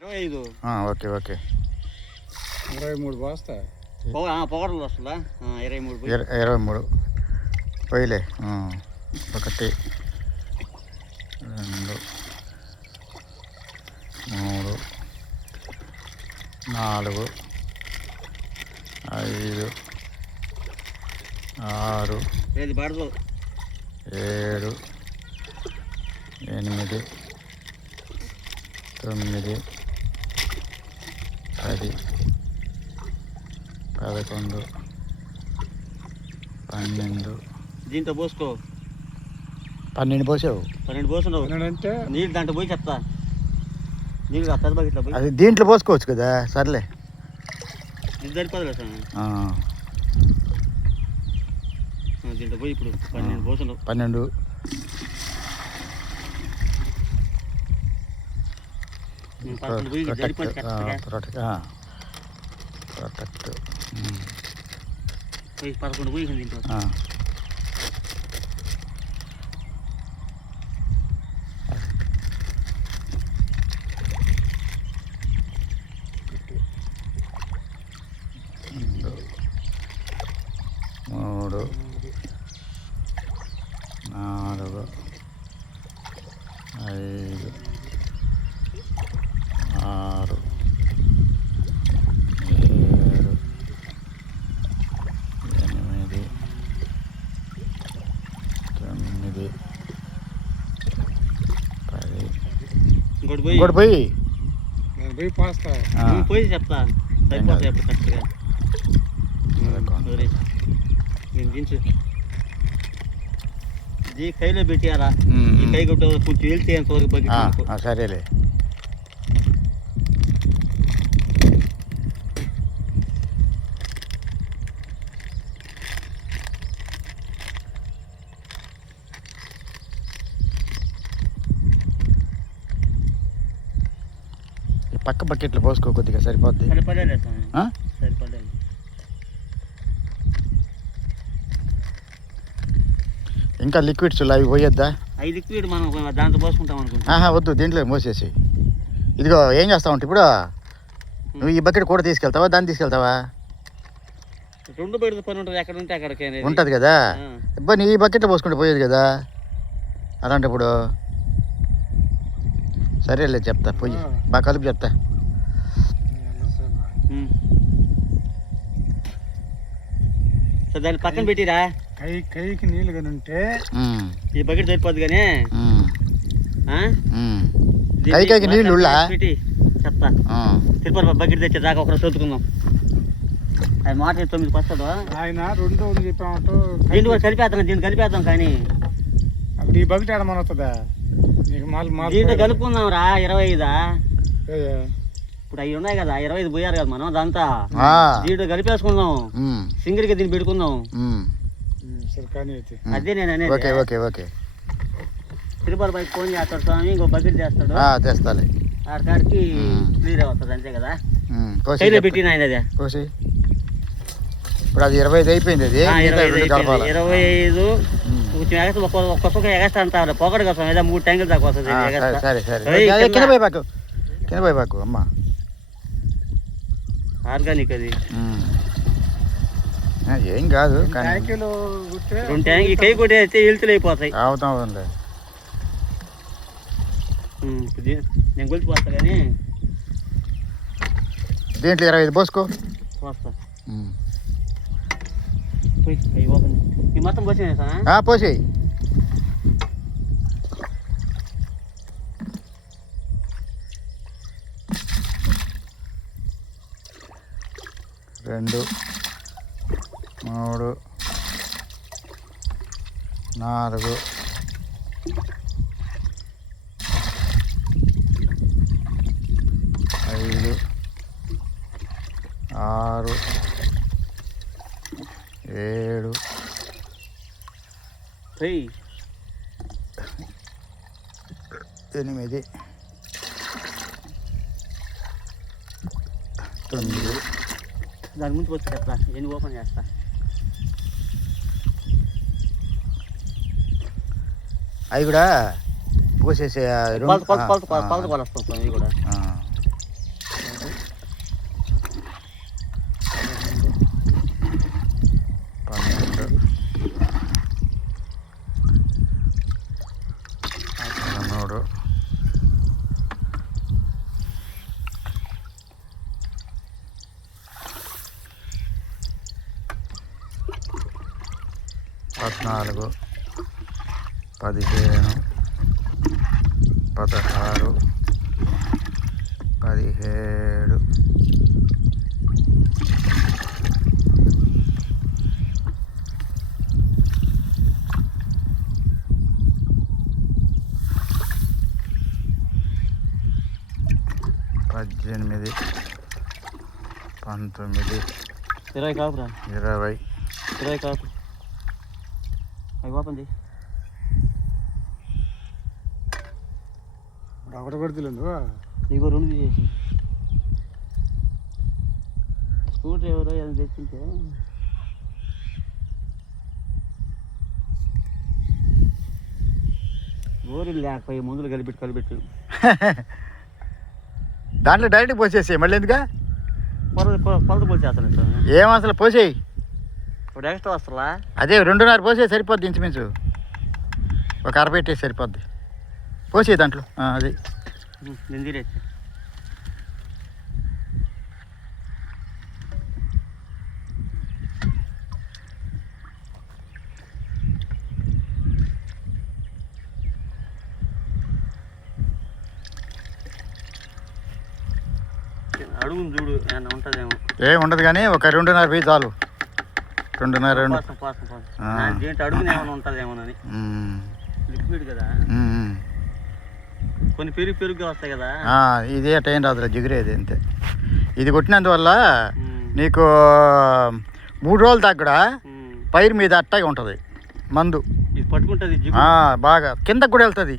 25. Okay okay 23 పోస్తా. పొగడలు వస్తుందా? 23 పోయి. 23 పోయిలే. 1 2 3 4 5 6 ఏది పడదు. 7 8 9 10 11 12. దీంట్లో పోసుకో. 12 పోసావు. 12 పోసుండవు. అంటే నీళ్ళు దాంట్లో పోయి చెప్తా. నీళ్ళు పెద్ద బకెట్లో పోయి. అది దీంట్లో పోసుకోవచ్చు కదా. సర్లే ఇది సరిపోదులే స్వామి. దీంట్లో పోయి ఇప్పుడు 12 పోసుండవు. 12 పోయి సరిపోయి ప్రొటెక్ట్. పోయి 11 పోయి దీంట్లో. మూడు 4 5 6 7 8 9 10. ఇంకోటి పోయి. ఇంకోటి పోయి. నేను పోయి పోస్తా. పోయి చెప్తా. సరిపోతాయి అప్పుడు కరెక్ట్గా. నేను దించు. ఇది కైలో పెట్టారా? ఈ కై కొట్టే కొంచెం వెళ్తే ఎంతవరకు బగ్గి. సరేలే. ఈ పక్క బకెట్లు పోసుకో కొద్దిగా సరిపోద్ది. సరిపడలే స్వామి. సరిపడలేదు. ఇంకా లిక్విడ్స్ అవి పోయొద్దా? అవి లిక్విడ్ మనం దాంట్లో పోసుకుంటాం అనుకుంటా. వద్దు, దీంట్లో మోసేసి. ఇదిగో ఏం చేస్తావు అంటే ఇప్పుడు నువ్వు ఈ బకెట్ కూడా తీసుకెళ్తావా, దాన్ని తీసుకెళ్తావా? 2 బకెట్ పని ఉంటుంది. ఎక్కడ ఉంటే అక్కడికి ఉంటుంది కదా. నీ ఈ బకెట్లో పోసుకుంటే పోయేది కదా. అలాంటప్పుడు సరేలే, చెప్తా. పోయి బాగా కలుపు చెప్తా. సో దాన్ని పక్కన పెట్టిరా. కైకి నీళ్ళు కానీ ఉంటే ఈ బకెట్ సరిపోద్ది కానీ కైకి నీళ్ళు పెట్టి చెప్తా. తిరుపతి బకెట్ తెచ్చే దాకా ఒకరు చదువుకుందాం. అది మాట 9 వస్తుందో ఆయన 2 చెప్పామంటూ దీంట్లో కూడా కలిపేద్దాం. దీన్ని కలిపేద్దాం కానీ అప్పుడు ఈ బకెట్ ఏడమని వస్తుందా? దీంట్లో కలుపుకుందాం రా. 25 ఇప్పుడు అవి ఉన్నాయి కదా. 25 పోయారు కదా మనం. అదంతా దీంట్లో కలిపేసుకుందాం. సింగిల్గా దీన్ని పెట్టుకుందాం. అదే నేను అనేది. Okay okay okay. Tirupati bike phone చేస్తాడు స్వామి. ఇంకో బకెట్ చేస్తాడు. తెస్తాలే. ఆడికాడికి క్లియర్ అవుతుంది అంతే కదా. పెట్టిన ఆయన అదే కోసి. ఇప్పుడు అది 25 అయిపోయింది. అది 25 ఒక్క సుఖం ఎగస్తా అంటారు. పొగడు కోసం ఏదో 3 ట్యాంకులు దాకా వస్తుంది. సరే సరే. కింద పోయి బాకు అమ్మ. ఆర్గానిక్ అది ఏం కాదు కానీ 2 ట్యాంక్ ఈ కై కొట్టేస్తే హెల్త్లు అయిపోతాయి. అవుతాంలే. నేను కొలిచిపోస్తా కానీ దీంట్లో 25 పోసుకో. పోస్తా. అవి ఓపెన్ ఈ మొత్తం పోసినా పోసి. రెండు 3 4 5 6 7 8 9. దాని ముందు వచ్చి చెప్తా. నేను ఓపెన్ చేస్తా. అవి కూడా పోసేసే కొలత వస్తుంది ఇవి కూడా. 14, 15, 16, 17. పద్దెనిమిది, 19, 20 కాపురా 20. 20 కాపు అవి ఓపెన్ చేయి. ఒకటి కొడుతులేదు ఇగో 2 తీసేసి స్కూటర్ ఎవరో ఏదో తెచ్చింటే గోరీలు లేకపోయి మందులు కలిపెట్టు దాంట్లో డైరెక్ట్ పోసేసి మళ్ళీ ఎందుకా కొలత పోల్చేస్తాను సార్. ఏం అసలు పోసేయి. ఇప్పుడు ఎక్స్ట్రా వస్తుందా? అదే 2.5 పోసేయి సరిపోద్ది. ఇంచుమించు ఒక 60 పెట్టేసి సరిపోద్ది. పోసేయి దాంట్లో అది దిందిరేసి అడుగు చూడు ఏమన్నా ఉంటుందేమో. ఏం ఉండదు కానీ ఒక 2.5 పోయి చాలు. 2.5 దీంట్లో అడుగుని ఏమైనా ఉంటుందేమోనని. లిక్విడ్ కదా, కొన్ని పెరుగుగా వస్తాయి కదా. ఇదే టైం రాదురా, జిగురేది అంతే. ఇది కొట్టినందువల్ల నీకు 3 రోజుల దాకా కూడా పైరు మీద అట్టాగే ఉంటుంది మందు. ఇది పట్టుకుంటుంది బాగా కిందకు కూడా వెళ్తుంది.